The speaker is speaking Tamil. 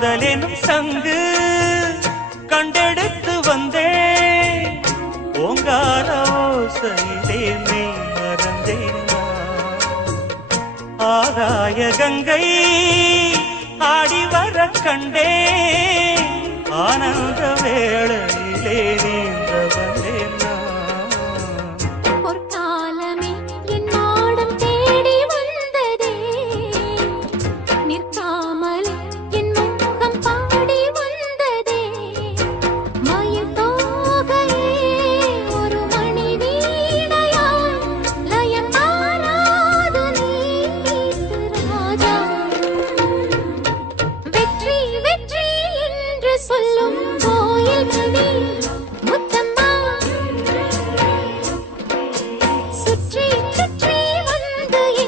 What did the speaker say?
காதலெனும் சங்கு கண்டெடுத்து வந்தேன் ஓங்கார ஓசையிலே மெய் மறந்தேன் ஆகாய கங்கை ஆடி வர கண்டே ஆனந்த வேளையிலே நீ